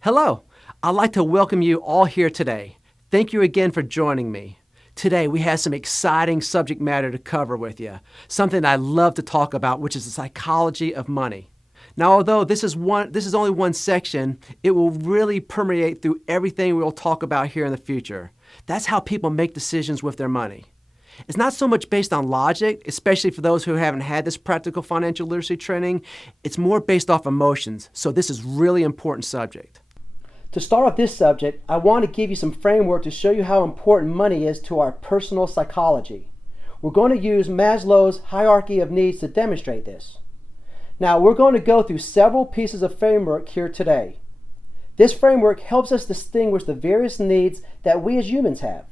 Hello, I'd like to welcome you all here today. Thank you again for joining me. Today we have some exciting subject matter to cover with you, something I love to talk about, which is the psychology of money. Now, although this is only one section, it will really permeate through everything we'll talk about here in the future. That's how people make decisions with their money. It's not so much based on logic, especially for those who haven't had this practical financial literacy training. It's more based off emotions, so this is really important subject. To start off this subject, I want to give you some framework to show you how important money is to our personal psychology. We're going to use Maslow's hierarchy of needs to demonstrate this. Now, we're going to go through several pieces of framework here today. This framework helps us distinguish the various needs that we as humans have.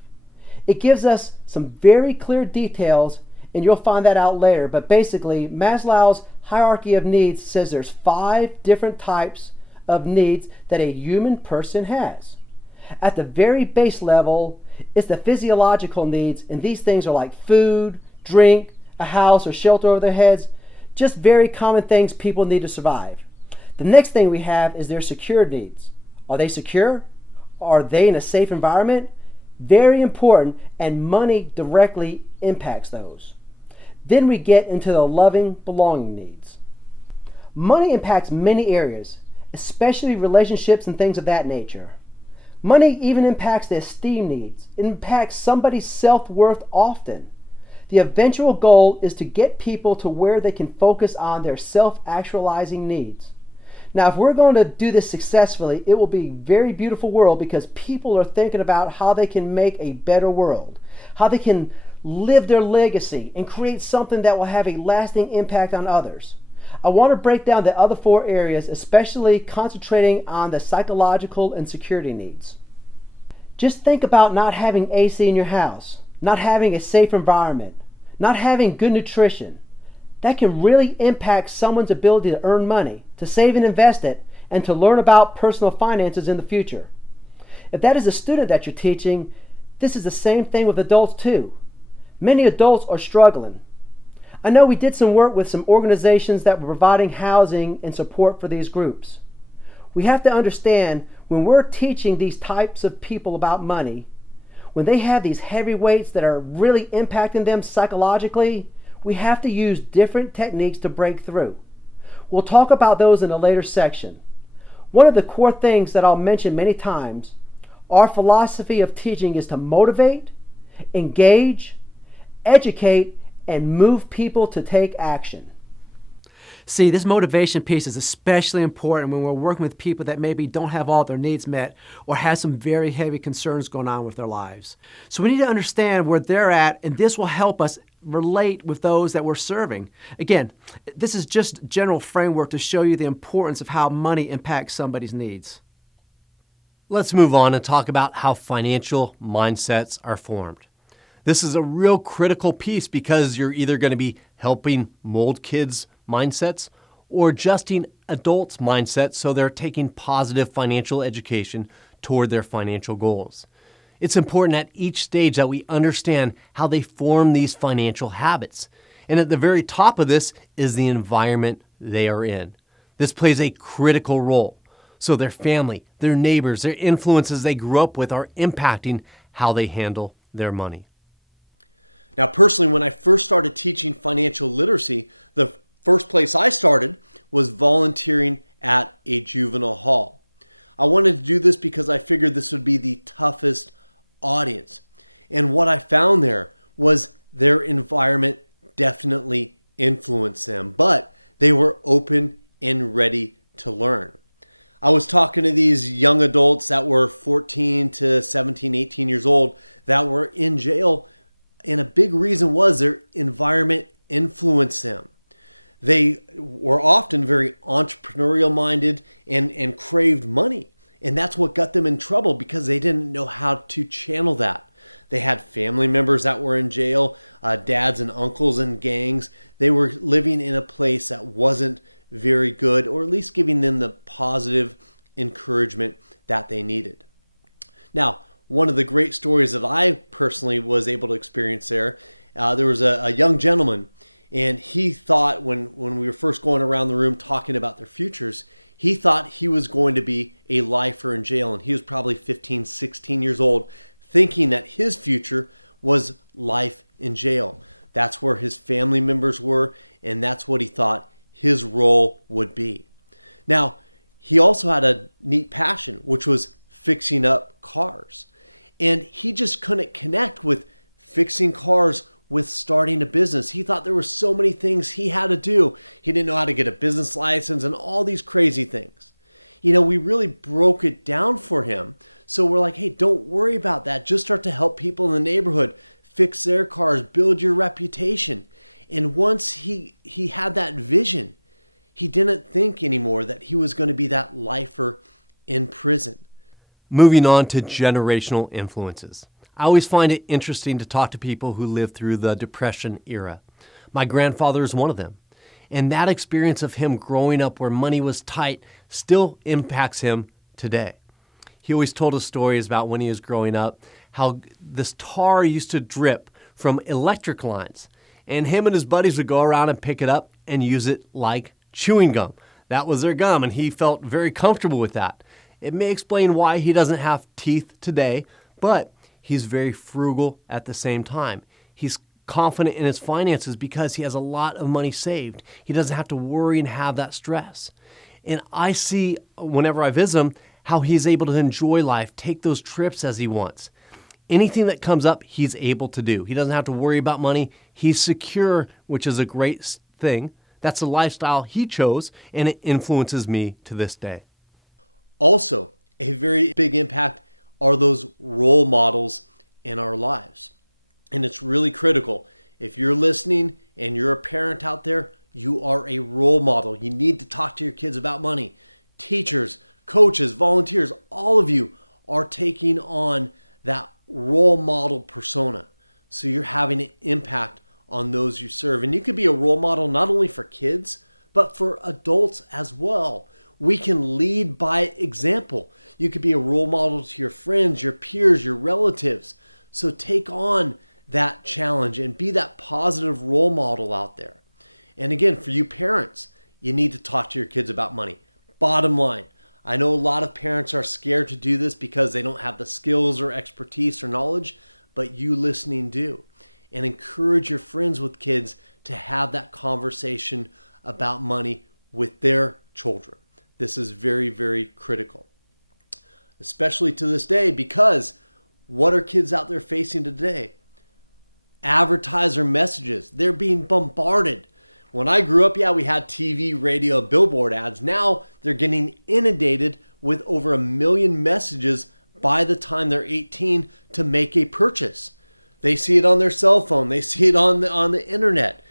It gives us some very clear details, and you'll find that out later, but basically, Maslow's hierarchy of needs says there's 5 different types of needs that a human person has. At the very base level, it's the physiological needs, and these things are like food, drink, a house or shelter over their heads, just very common things people need to survive. The next thing we have is their secure needs. Are they secure? Are they in a safe environment? Very important, and money directly impacts those. Then we get into the loving, belonging needs. Money impacts many areas, especially relationships and things of that nature. Money even impacts the esteem needs. It impacts somebody's self-worth often. The eventual goal is to get people to where they can focus on their self-actualizing needs. Now, if we're going to do this successfully, it will be a very beautiful world because people are thinking about how they can make a better world, how they can live their legacy and create something that will have a lasting impact on others. I want to break down the other 4 areas, especially concentrating on the psychological and security needs. Just think about not having AC in your house, not having a safe environment, not having good nutrition. That can really impact someone's ability to earn money, to save and invest it, and to learn about personal finances in the future. If that is a student that you're teaching, this is the same thing with adults too. Many adults are struggling. I know we did some work with some organizations that were providing housing and support for these groups. We have to understand when we're teaching these types of people about money, when they have these heavy weights that are really impacting them psychologically, we have to use different techniques to break through. We'll talk about those in a later section. One of the core things that I'll mention many times, our philosophy of teaching is to motivate, engage, educate, and move people to take action. See, this motivation piece is especially important when we're working with people that maybe don't have all their needs met or have some very heavy concerns going on with their lives. So we need to understand where they're at, and this will help us relate with those that we're serving. Again, this is just general framework to show you the importance of how money impacts somebody's needs. Let's move on and talk about how financial mindsets are formed. This is a real critical piece because you're either going to be helping mold kids' mindsets or adjusting adults' mindsets so they're taking positive financial education toward their financial goals. It's important at each stage that we understand how they form these financial habits. And at the very top of this is the environment they are in. This plays a critical role. So their family, their neighbors, their influences they grew up with are impacting how they handle their money. Now, personally, when I first started teaching financial literacy, the first place I started was volunteering at a juvenile hall. I wanted to do this because I figured this would be the toughest audience. And what I found there was their environment definitely influenced them, but they were open and ready to learn. I was talking to these young adults that were 14 to 17, 18 years old that were in jail, and a big reason was their environment influenced them. They were often very entrepreneurial minded and craved money. And that's what got them in trouble because they didn't know how to channel that. They had family members that were in jail, dads and uncles and gangs. They were living in a place that wasn't very good, or at least giving them the positive encouragement that they needed. Now, one of the great stories that I personally was able to experience there was a young gentleman, and he thought when we were first going around the room talking about their futures, He thought he was going to be a lifer in jail, and he was probably 15, 16 years old, thinking that his future was life in jail. That's where his family members were, and that's what he thought his role would be. Now, he also had a neat passion, which was fixing up cars. And he just couldn't connect with fixing cars with starting a business. He thought there were so many things he had to do. He didn't know how to get a business license and all these crazy things. We really broke it down for him. So we're like, hey, don't worry about that. Just start to help people in the neighborhood fix their cars, build your reputation. And once he had that vision, he didn't think anymore that he was going to be that lifer in prison. Moving on to generational influences. I always find it interesting to talk to people who lived through the Depression era. My grandfather is one of them. And that experience of him growing up where money was tight still impacts him today. He always told us stories about when he was growing up, how this tar used to drip from electric lines. And him and his buddies would go around and pick it up and use it like chewing gum. That was their gum, and he felt very comfortable with that. It may explain why he doesn't have teeth today, but he's very frugal at the same time. He's confident in his finances because he has a lot of money saved. He doesn't have to worry and have that stress. And I see, whenever I visit him, how he's able to enjoy life, take those trips as he wants. Anything that comes up, he's able to do. He doesn't have to worry about money. He's secure, which is a great thing. That's the lifestyle he chose, and it influences me to this day. Also, a very big impact are those role models in our lives. And it's really critical. If you're listening and you're a parent out there, you are a role model. You need to talk to your kids about money. Teachers, coaches, volunteers, all of you are taking on that role model persona. So you're having an impact on those you serve. And you could be a role model not only for kids, but for adults as well. We can lead by example. You could be a role model to your friends, your peers, your relatives. So take on that challenge and be that positive role model out there. And again, for you parents, you need to talk to your kids about money. Bottom line, I know a lot of parents are scared to do this because they don't have the skills or expertise or knowledge, but you listening do. And encourage your friends with kids to have that conversation about money with their children. This is very, very critical, especially to this day, because what are kids out there facing today? Advertiser messages. They're being bombarded. When I grew up, we had TV, radio, billboard ads. Now they're getting inundated with over 1 million messages by the time they're 18 to make a purchase. They see it on their cell phone. They see it on the internet.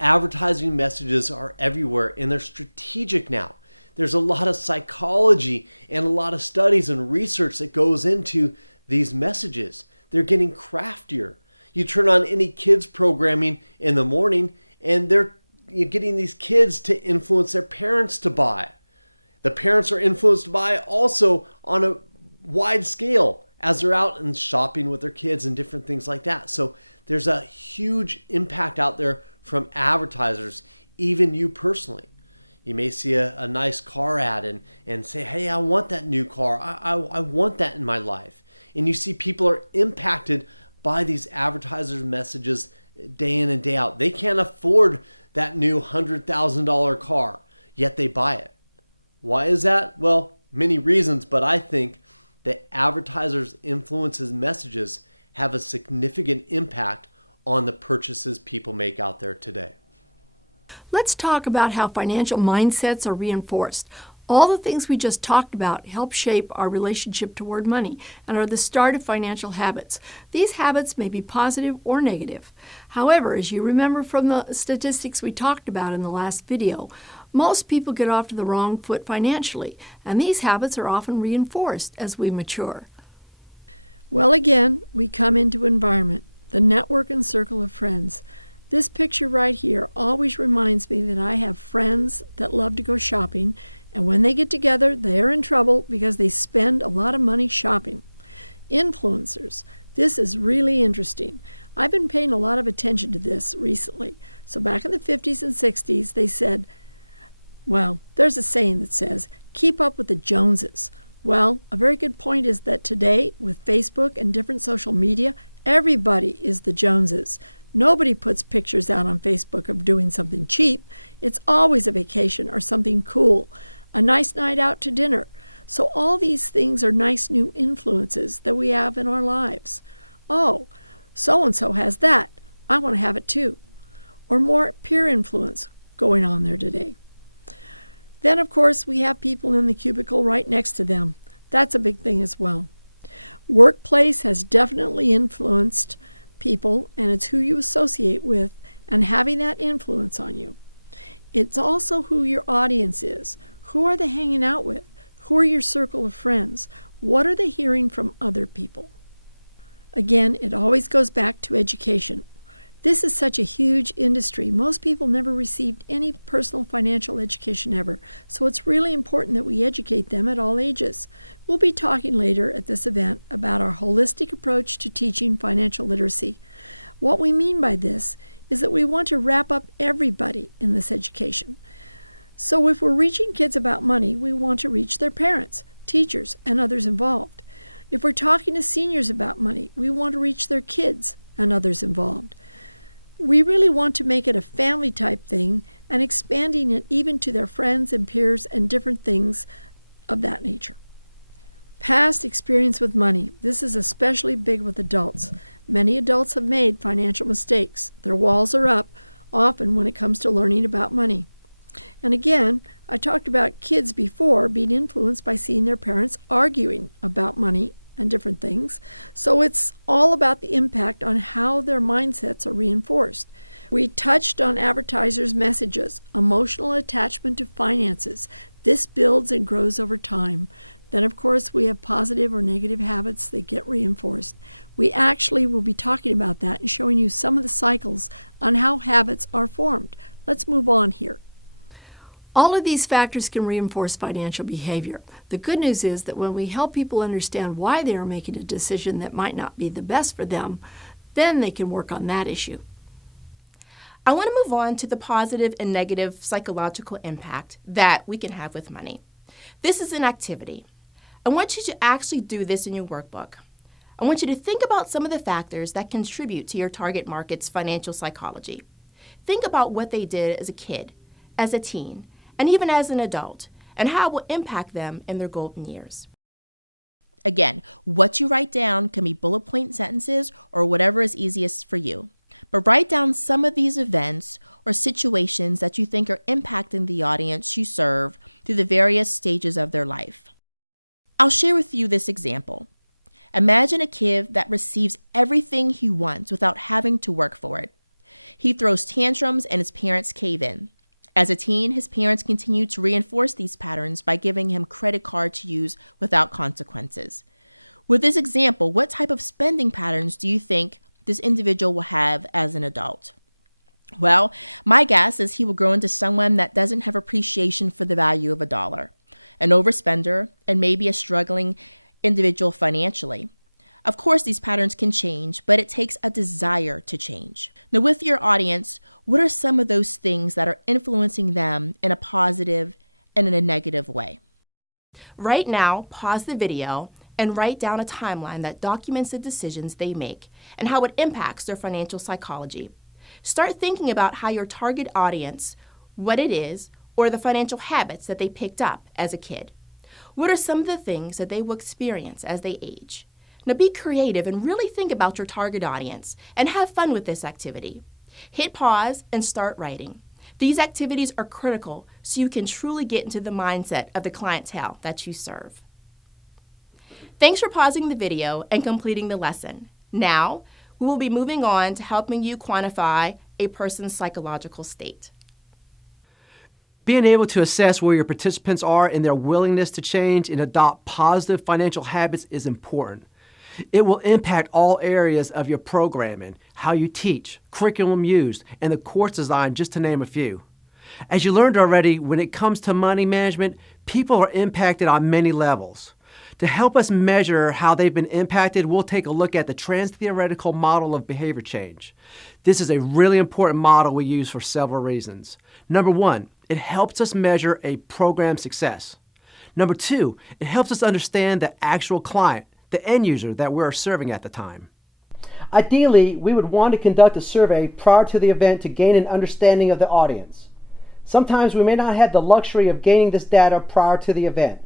Advertising messages are everywhere, and they're strategic now. There's a lot of psychology and a lot of studies and research that goes into these messages. They're getting craftier. You turn on any kids programming in the morning, and you're getting these kids to influence their parents to buy. The parents are influenced to buy also on a wide scale as they're out and shopping with their kids and different things like that. So there's a huge impact out there from advertisers, even you personally. You may see a nice car ad and say, hey, I want that new car. I want that in my life. And you see people are impacted by these advertisers' messages day in and day out. They can't afford that new $100,000 car, yet they buy it. Why is that? Well, many reasons, but I think that advertisers' influences messages have a significant impact on the purchases people make out there today. Let's talk about how financial mindsets are reinforced. All the things we just talked about help shape our relationship toward money and are the start of financial habits. These habits may be positive or negative. However, as you remember from the statistics we talked about in the last video, most people get off to the wrong foot financially, and these habits are often reinforced as we mature. Well, again, we come into environment, the network and circle of friends. This picture right here always reminds me that I have friends that love to go shopping, and when they get together, they are in trouble because they spend a lot of money shopping. Influencers. This is really interesting. I've been paying a lot of attention to this recently. So back in the 50s and 60s, they said, Well, there's a saying that says, keep up with the Joneses. Well, a very good point is that today, with Facebook and different social media, everybody is the Joneses. Nobody puts pictures out on Facebook of doing something cheap. It's always a vacation or something cool, a nice night out to dinner. So all these things are nice new influences that we have in our lives. Oh, so-and-so has that. I want to have it too. Or more peer influence going on there today. Then, of course, we have people in the cubicle right next to them. That's a big thing as well. Workplace has definitely influenced people, and it's who you associate with and having that influence on you. It's also who your audience is. Who are they hanging out with? Who are your circle of friends? What are they hearing from other people? Again, it always goes back to education. This is such a huge industry. Most people never received any personal financial education ever, so it's really important that we educate them at all ages. We'll be talking later at this event about our holistic approach to teaching financial literacy. What we mean by this is that we want to wrap up everybody in this education. So if we're reaching kids about money, we want to reach their parents, teachers, and others involved. If we're talking to seniors about money, we want to reach their kids and others involved. We really want to make it a family-type thing and expanding it even to their friends and peers and different things of that nature. Past experience with money. This is especially big with adults. Many adults have made financial mistakes. Their walls are up, often when it comes to learning about money. And again, I talked about kids before being influenced by seeing their parents arguing about money and different things. So it's all about the impact on how their mindsets are reinforced. We touched on advertisers' messages, emotional attachment to finances. This builds and grows over time. Then, of course, we have positive or negative habits that get reinforced. We actually will be talking about that and showing you some of the cycles on how habits are formed. Let's move on here. All of these factors can reinforce financial behavior. The good news is that when we help people understand why they are making a decision that might not be the best for them, then they can work on that issue. I want to move on to the positive and negative psychological impact that we can have with money. This is an activity. I want you to actually do this in your workbook. I want you to think about some of the factors that contribute to your target market's financial psychology. Think about what they did as a kid, as a teen, and even as an adult, and how it will impact them in their golden years. Again, what you write down can be bullet point sentences or whatever is easiest for you. But write down some of these events or situations that you think are impacting the audience you serve through the various stages of their life. I'll share with you this example. Imagine a kid that receives everything he wants without having to work for it. He throws tantrums and his parents cave in. As a teen, his parents continue to reinforce these patterns by giving him credit card to use without consequences. With this example, what type of spending patterns do you think this individual will have as an adult? Well, my guess is he will grow into someone that doesn't have appreciation for the value of a dollar, an overspender, and maybe a struggling individual financially. Of course, these patterns can change, but it takes a desire to change. Now, with your audience, what are some of those things that are influencing them in a positive and in a negative way? Right now, pause the video and write down a timeline that documents the decisions they make and how it impacts their financial psychology. Start thinking about how your target audience, what it is, or the financial habits that they picked up as a kid. What are some of the things that they will experience as they age? Now be creative and really think about your target audience and have fun with this activity. Hit pause and start writing. These activities are critical so you can truly get into the mindset of the clientele that you serve. Thanks for pausing the video and completing the lesson. Now, we will be moving on to helping you quantify a person's psychological state. Being able to assess where your participants are in their willingness to change and adopt positive financial habits is important. It will impact all areas of your programming, how you teach, curriculum used, and the course design, just to name a few. As you learned already, when it comes to money management, people are impacted on many levels. To help us measure how they've been impacted, we'll take a look at the trans-theoretical model of behavior change. This is a really important model we use for several reasons. Number one, it helps us measure a program's success. Number two, it helps us understand the actual client, the end user that we're serving at the time. Ideally, we would want to conduct a survey prior to the event to gain an understanding of the audience. Sometimes we may not have the luxury of gaining this data prior to the event.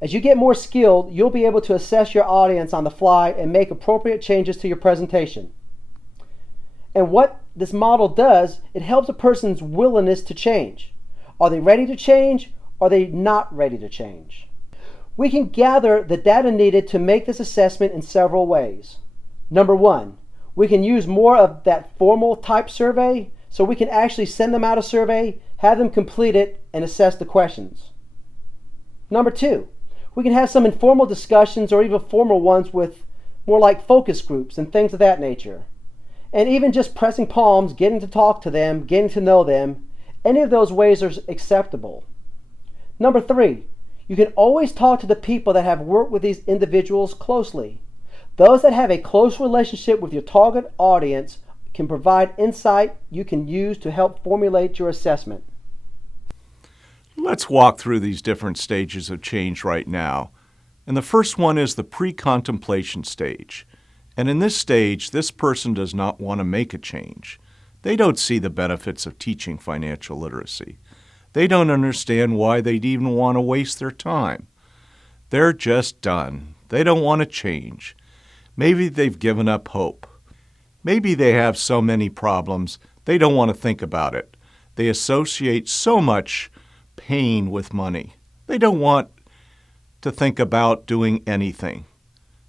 As you get more skilled, you'll be able to assess your audience on the fly and make appropriate changes to your presentation. And what this model does, it helps a person's willingness to change. Are they ready to change? Or are they not ready to change? We can gather the data needed to make this assessment in several ways. Number one, we can use more of that formal type survey, so we can actually send them out a survey, have them complete it, and assess the questions. Number two, we can have some informal discussions or even formal ones with more like focus groups and things of that nature. And even just pressing palms, getting to talk to them, getting to know them, any of those ways are acceptable. Number three, you can always talk to the people that have worked with these individuals closely. Those that have a close relationship with your target audience can provide insight you can use to help formulate your assessment. Let's walk through these different stages of change right now. And the first one is the pre-contemplation stage. And in this stage, this person does not want to make a change. They don't see the benefits of teaching financial literacy. They don't understand why they'd even want to waste their time. They're just done. They don't want to change. Maybe they've given up hope. Maybe they have so many problems, they don't want to think about it. They associate so much pain with money. They don't want to think about doing anything.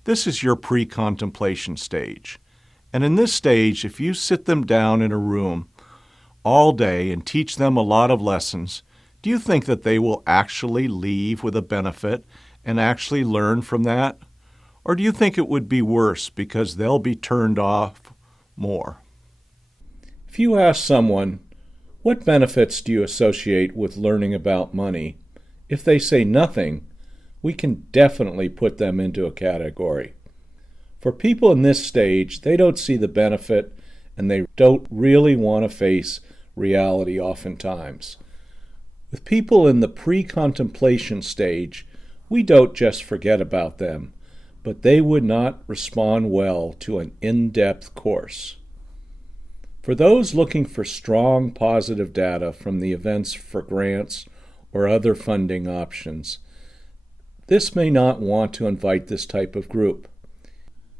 This is your pre-contemplation stage. And in this stage, if you sit them down in a room all day and teach them a lot of lessons, do you think that they will actually leave with a benefit and actually learn from that? Or do you think it would be worse because they'll be turned off more? If you ask someone, what benefits do you associate with learning about money? If they say nothing, we can definitely put them into a category. For people in this stage, they don't see the benefit and they don't really want to face reality oftentimes. With people in the pre-contemplation stage, we don't just forget about them, but they would not respond well to an in-depth course. For those looking for strong positive data from the events for grants or other funding options, this may not want to invite this type of group.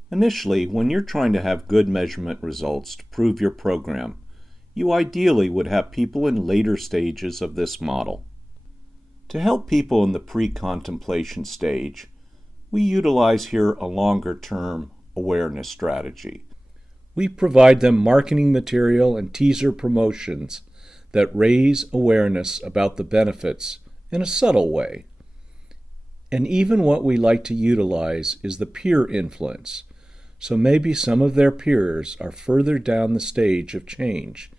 Initially, when you're trying to have good measurement results to prove your program, you ideally would have people in later stages of this model. To help people in the pre-contemplation stage, we utilize here a longer-term awareness strategy. We provide them marketing material and teaser promotions that raise awareness about the benefits in a subtle way. And even what we like to utilize is the peer influence. So maybe some of their peers are further down the stage of change,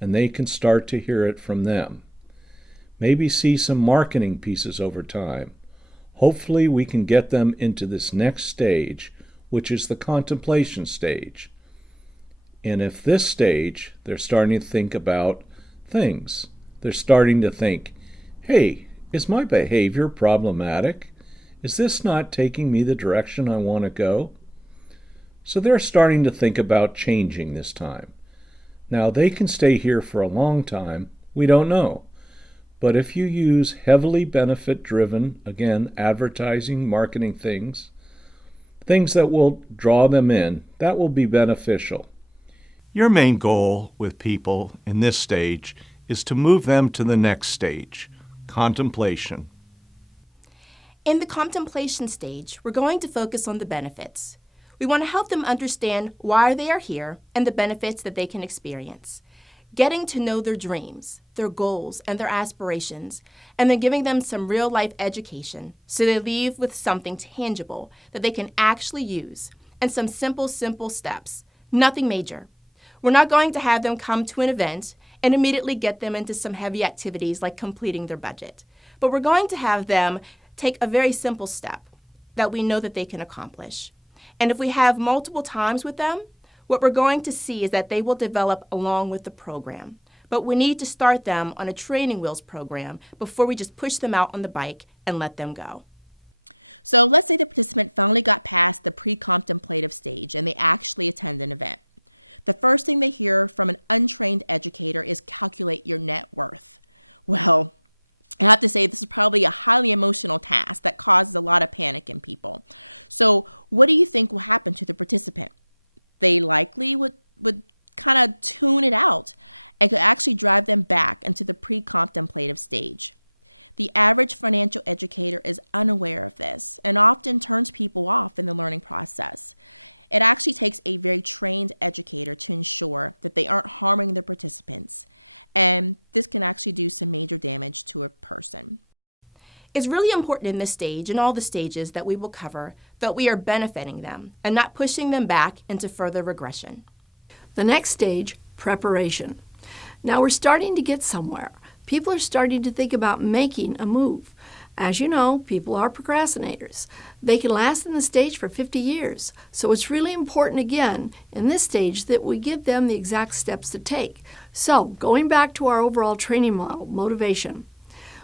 and they can start to hear it from them. Maybe see some marketing pieces over time. Hopefully we can get them into this next stage, which is the contemplation stage. And if this stage, they're starting to think about things. They're starting to think, hey, is my behavior problematic? Is this not taking me the direction I want to go? So they're starting to think about changing this time. Now, they can stay here for a long time. We don't know. But if you use heavily benefit-driven, again, advertising, marketing things that will draw them in, that will be beneficial. Your main goal with people in this stage is to move them to the next stage, contemplation. In the contemplation stage, we're going to focus on the benefits. We want to help them understand why they are here and the benefits that they can experience. Getting to know their dreams, their goals, and their aspirations, and then giving them some real-life education so they leave with something tangible that they can actually use and some simple steps, nothing major. We're not going to have them come to an event and immediately get them into some heavy activities like completing their budget, but we're going to have them take a very simple step. that we know that they can accomplish. And if we have multiple times with them, what we're going to see is that they will develop along with the program. But we need to start them on a training wheels program before we just push them out on the bike and let them go. So let's say the participant finally got past the pre-contemplative stage and they actually attend an event. The first thing they hear from an untrained educator is calculate your net worth. Well, I have to say this is probably a highly emotional task that causes a lot of panic in people. So what do you think will happen to the participant? They likely would kind of tune it out and could actually drive them back into the pre-contemplative stage. The average financial educator is unaware of this and often turns people off in the learning process. It actually takes a very trained educator to ensure that they aren't harming the participants, and this can actually do some major damage to a person. It's really important in this stage and all the stages that we will cover that we are benefiting them and not pushing them back into further regression. The next stage, preparation. Now we're starting to get somewhere. People are starting to think about making a move. As you know, people are procrastinators. They can last in the stage for 50 years. So it's really important, again, in this stage that we give them the exact steps to take. So going back to our overall training model, motivation,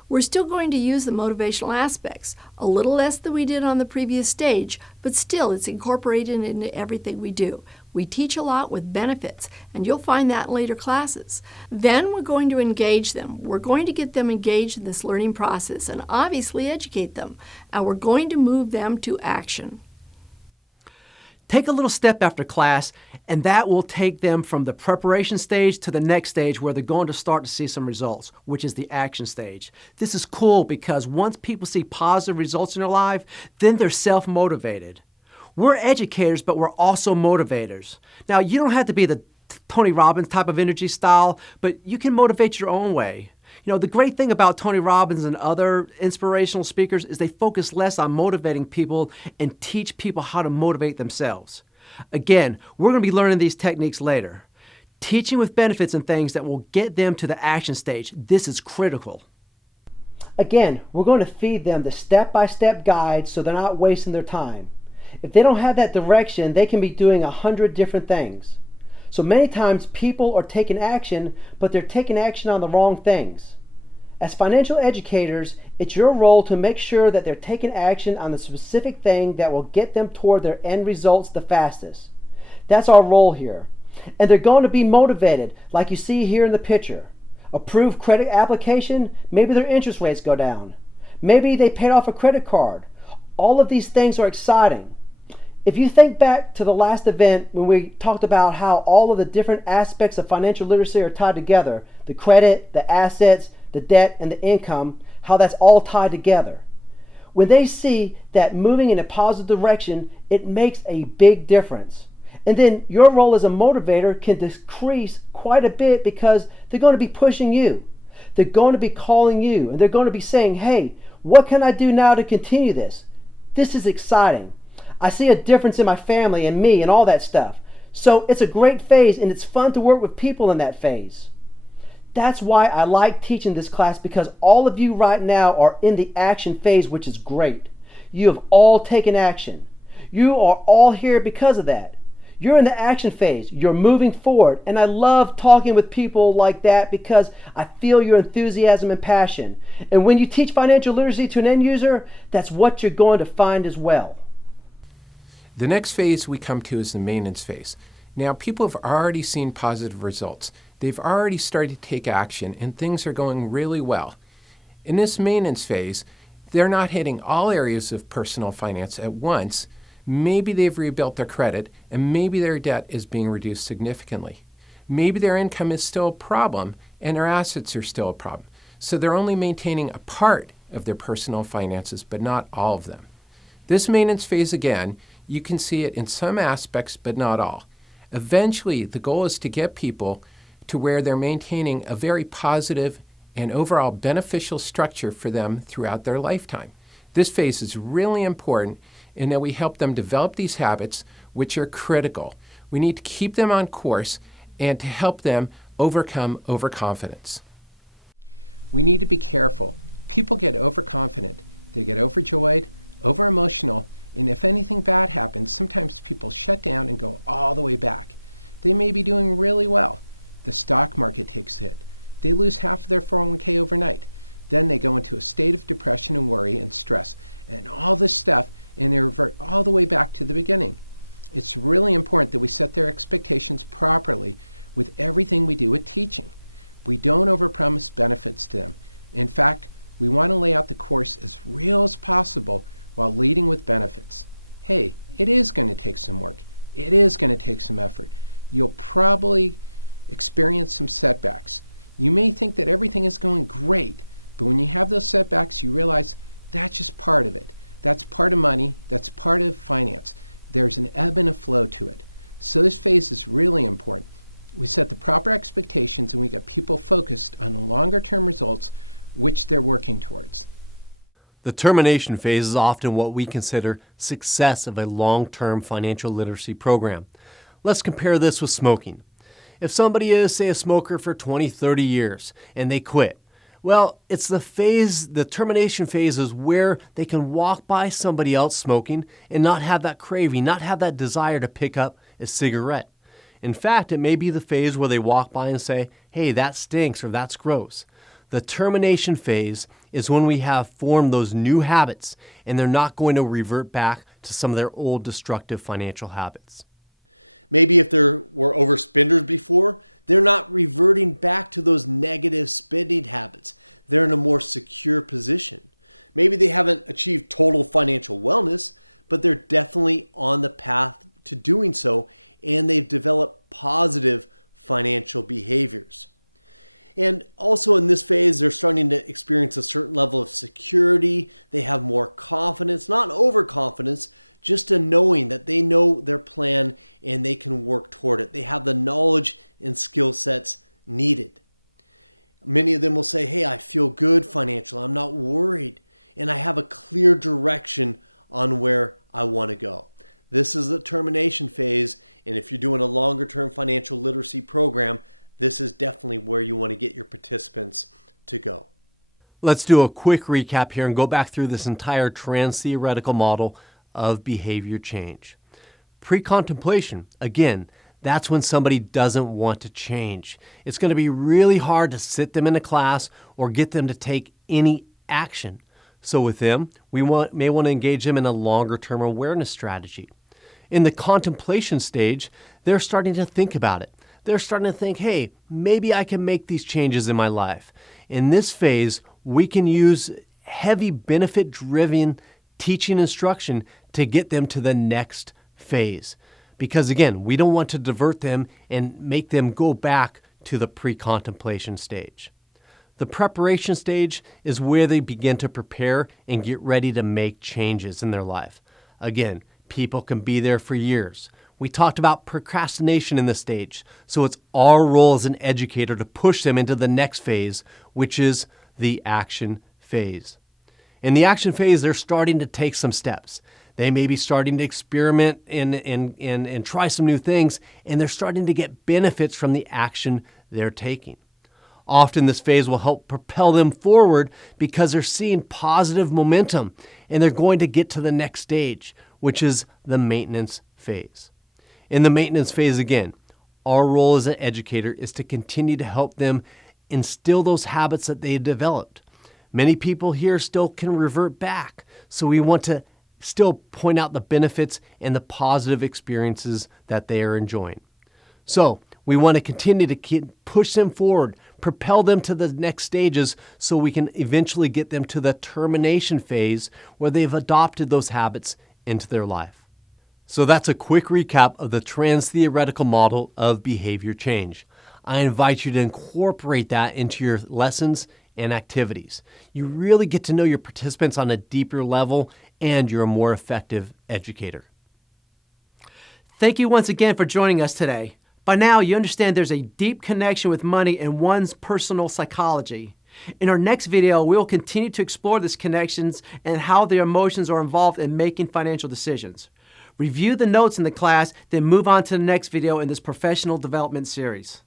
we're still going to use the motivational aspects, a little less than we did on the previous stage, but still it's incorporated into everything we do. We teach a lot with benefits, and you'll find that in later classes. Then we're going to engage them. We're going to get them engaged in this learning process and obviously educate them, and we're going to move them to action. Take a little step after class, and that will take them from the preparation stage to the next stage where they're going to start to see some results, which is the action stage. This is cool because once people see positive results in their life, then they're self-motivated. We're educators, but we're also motivators. Now, you don't have to be the Tony Robbins type of energy style, but you can motivate your own way. You know, the great thing about Tony Robbins and other inspirational speakers is they focus less on motivating people and teach people how to motivate themselves. Again, we're going to be learning these techniques later. Teaching with benefits and things that will get them to the action stage. This is critical. Again, we're going to feed them the step-by-step guide so they're not wasting their time. If they don't have that direction, they can be doing 100 different things. So many times people are taking action, but they're taking action on the wrong things. As financial educators, it's your role to make sure that they're taking action on the specific thing that will get them toward their end results the fastest. That's our role here. And they're going to be motivated, like you see here in the picture. Approved credit application, maybe their interest rates go down. Maybe they paid off a credit card. All of these things are exciting. If you think back to the last event when we talked about how all of the different aspects of financial literacy are tied together, the credit, the assets, the debt, and the income, how that's all tied together. When they see that moving in a positive direction, it makes a big difference. And then your role as a motivator can decrease quite a bit because they're going to be pushing you. They're going to be calling you, and they're going to be saying, hey, what can I do now to continue this? This is exciting. I see a difference in my family and me and all that stuff. So it's a great phase, and it's fun to work with people in that phase. That's why I like teaching this class, because all of you right now are in the action phase, which is great. You have all taken action. You are all here because of that. You're in the action phase. You're moving forward. And I love talking with people like that because I feel your enthusiasm and passion. And when you teach financial literacy to an end user, that's what you're going to find as well. The next phase we come to is the maintenance phase. Now, people have already seen positive results. They've already started to take action, and things are going really well. In this maintenance phase, they're not hitting all areas of personal finance at once. Maybe they've rebuilt their credit, and maybe their debt is being reduced significantly. Maybe their income is still a problem, and their assets are still a problem. So they're only maintaining a part of their personal finances, but not all of them. This maintenance phase, again, you can see it in some aspects, but not all. Eventually, the goal is to get people to where they're maintaining a very positive and overall beneficial structure for them throughout their lifetime. This phase is really important in that we help them develop these habits, which are critical. We need to keep them on course and to help them overcome overconfidence. We need to be careful. People get overconfident. They get overjoyed, over-emotional, And if anything bad happens, sometimes people shut down and go all the way back. They may be doing really well. The stock market takes a hit. They lose half of their 401k overnight. Then they go into a state of depression and worry and stress and all this stuff, and they revert all the way back to the beginning. It's really important that we set their expectations properly with everything we do with teaching. We don't overpromise benefits to them. In fact, we want to lay out the course as real as possible while leading with benefits. Hey, it is going to take some work. It is going to take some effort. You'll probably experience some setbacks. You may think that everything is going great, but when you have those setbacks, you realize that's just part of it. That's part of money. That's part of finance. There's an ebb and a flow to it. So this phase is really important. We set the proper expectations and we get people focused on the longer term results which they're working towards. The termination phase is often what we consider success of a long-term financial literacy program. Let's compare this with smoking. If somebody is, say, a smoker for 20, 30 years and they quit, well, it's the termination phase is where they can walk by somebody else smoking and not have that craving, not have that desire to pick up a cigarette. In fact, it may be the phase where they walk by and say, hey, that stinks or that's gross. The termination phase is when we have formed those new habits and they're not going to revert back to some of their old destructive financial habits. Maybe if there were overspenders before, they're not reverting back to those negative spending habits. They're in a more secure position. Maybe they haven't achieved total financial wellness, but they're definitely on the path to doing so, and they've developed positive financial behaviors. And also in this phase, they're starting to experience a certain level of security. They have more confidence, not overconfidence, just a knowing that they know their plan and they can work toward it. They have the knowledge and skill sets needed. Many of them will say, hey, I feel good financially. I'm not worried. And I have a clear direction on where I want to go. This is the termination phase. And if you're doing a longer term financial literacy program, this is definitely where you want to get your participants to go. Let's do a quick recap here and go back through this entire trans-theoretical model of behavior change. Pre-contemplation, again, that's when somebody doesn't want to change. It's going to be really hard to sit them in a class or get them to take any action. So with them, we may want to engage them in a longer-term awareness strategy. In the contemplation stage, they're starting to think about it. They're starting to think, hey, maybe I can make these changes in my life. In this phase, we can use heavy benefit-driven teaching instruction to get them to the next phase. Because again, we don't want to divert them and make them go back to the pre-contemplation stage. The preparation stage is where they begin to prepare and get ready to make changes in their life. Again, people can be there for years. We talked about procrastination in this stage, so it's our role as an educator to push them into the next phase, which is the action phase. In the action phase, they're starting to take some steps. They may be starting to experiment and try some new things, and they're starting to get benefits from the action they're taking. Often this phase will help propel them forward because they're seeing positive momentum, and they're going to get to the next stage, which is the maintenance phase. In the maintenance phase, again, our role as an educator is to continue to help them instill those habits that they developed. Many people here still can revert back, so we want to still point out the benefits and the positive experiences that they are enjoying. So we want to continue to push them forward, propel them to the next stages so we can eventually get them to the termination phase where they've adopted those habits into their life. So that's a quick recap of the trans-theoretical model of behavior change. I invite you to incorporate that into your lessons and activities. You really get to know your participants on a deeper level, and you're a more effective educator. Thank you once again for joining us today. By now, you understand there's a deep connection with money and one's personal psychology. In our next video, we will continue to explore these connections and how their emotions are involved in making financial decisions. Review the notes in the class, then move on to the next video in this professional development series.